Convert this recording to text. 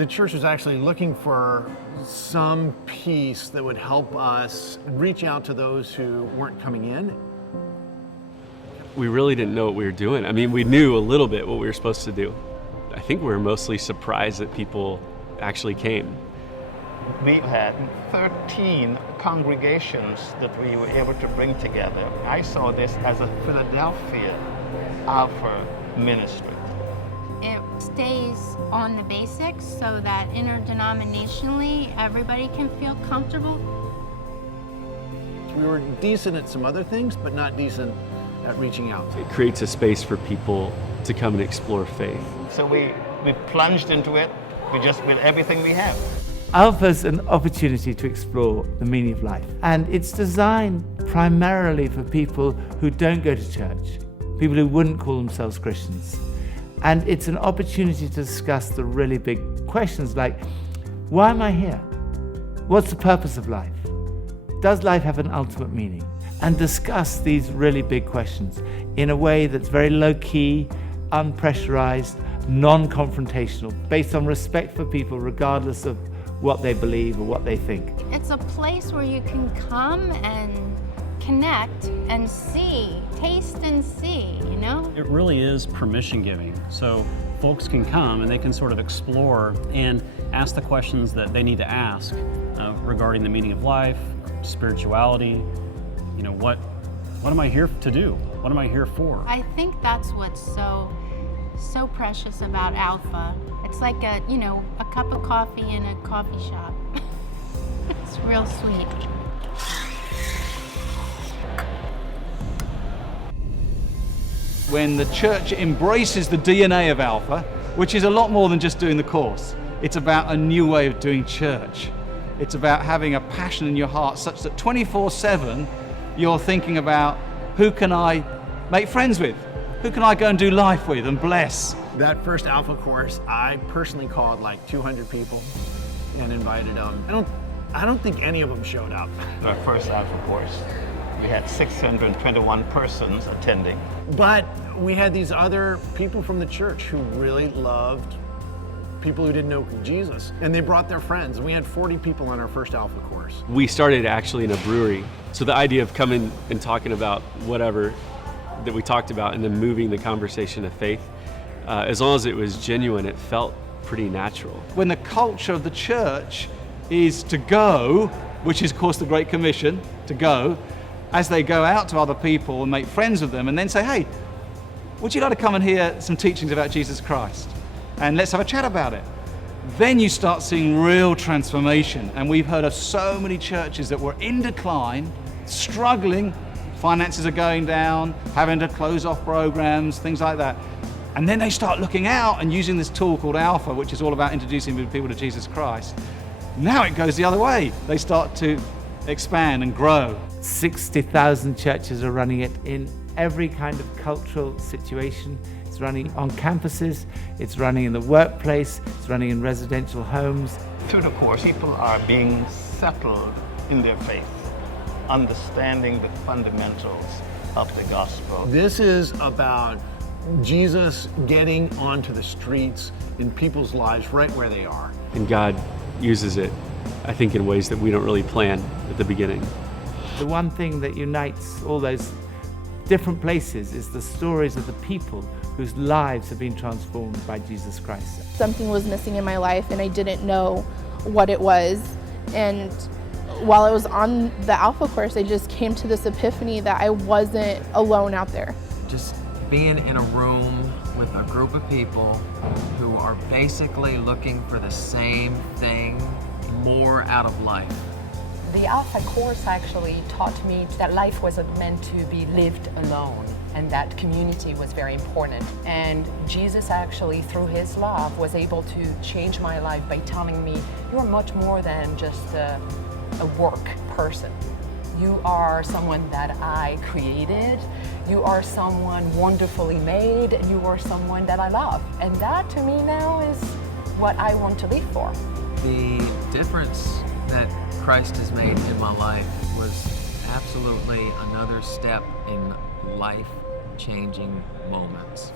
The church was actually looking for some piece that would help us reach out to those who weren't coming in. We really didn't know what we were doing. I mean, we knew a little bit what we were supposed to do. I think we were mostly surprised that people actually came. We've had 13 congregations that we were able to bring together. I saw this as a Philadelphia Alpha ministry. It stays on the basics so that interdenominationally everybody can feel comfortable. We were decent at some other things, but not decent at reaching out. It creates a space for people to come and explore faith. So we plunged into it with everything we have. Alpha's an opportunity to explore the meaning of life, and it's designed primarily for people who don't go to church, people who wouldn't call themselves Christians. And it's an opportunity to discuss the really big questions like, why am I here? What's the purpose of life? Does life have an ultimate meaning? And discuss these really big questions in a way that's very low-key, unpressurized, non-confrontational, based on respect for people regardless of what they believe or what they think. It's a place where you can come and connect and see, taste and see, you know? It really is permission giving. So folks can come and they can sort of explore and ask the questions that they need to ask regarding the meaning of life, spirituality, you know, what am I here to do? What am I here for? I think that's what's so precious about Alpha. It's like a cup of coffee in a coffee shop. It's real sweet. When the church embraces the DNA of Alpha, which is a lot more than just doing the course. It's about a new way of doing church. It's about having a passion in your heart such that 24/7 you're thinking about, who can I make friends with? Who can I go and do life with and bless? That first Alpha course, I personally called like 200 people and invited them. I don't think any of them showed up. Our first Alpha course, we had 621 persons attending. But we had these other people from the church who really loved people who didn't know Jesus, and they brought their friends. And we had 40 people on our first Alpha course. We started actually in a brewery. So the idea of coming and talking about whatever that we talked about and then moving the conversation to faith, as long as it was genuine, it felt pretty natural. When the culture of the church is to go, which is of course the Great Commission, to go, as they go out to other people and make friends with them and then say, hey, would you like to come and hear some teachings about Jesus Christ? And let's have a chat about it. Then you start seeing real transformation. And we've heard of so many churches that were in decline, struggling, finances are going down, having to close off programs, things like that. And then they start looking out and using this tool called Alpha, which is all about introducing people to Jesus Christ. Now it goes the other way. They start to expand and grow. 60,000 churches are running it in every kind of cultural situation. It's running on campuses, it's running in the workplace, it's running in residential homes. Through the course, people are being settled in their faith, understanding the fundamentals of the gospel. This is about Jesus getting onto the streets in people's lives right where they are. And God uses it, I think, in ways that we don't really plan at the beginning. The one thing that unites all those different places is the stories of the people whose lives have been transformed by Jesus Christ. Something was missing in my life and I didn't know what it was. And while I was on the Alpha course, I just came to this epiphany that I wasn't alone out there. Just being in a room with a group of people who are basically looking for the same thing, more out of life. The Alpha course actually taught me that life wasn't meant to be lived alone and that community was very important. And Jesus actually, through his love, was able to change my life by telling me, you're much more than just a work person. You are someone that I created. You are someone wonderfully made. You are someone that I love. And that to me now is what I want to live for. The difference that Christ has made in my life was absolutely another step in life-changing moments.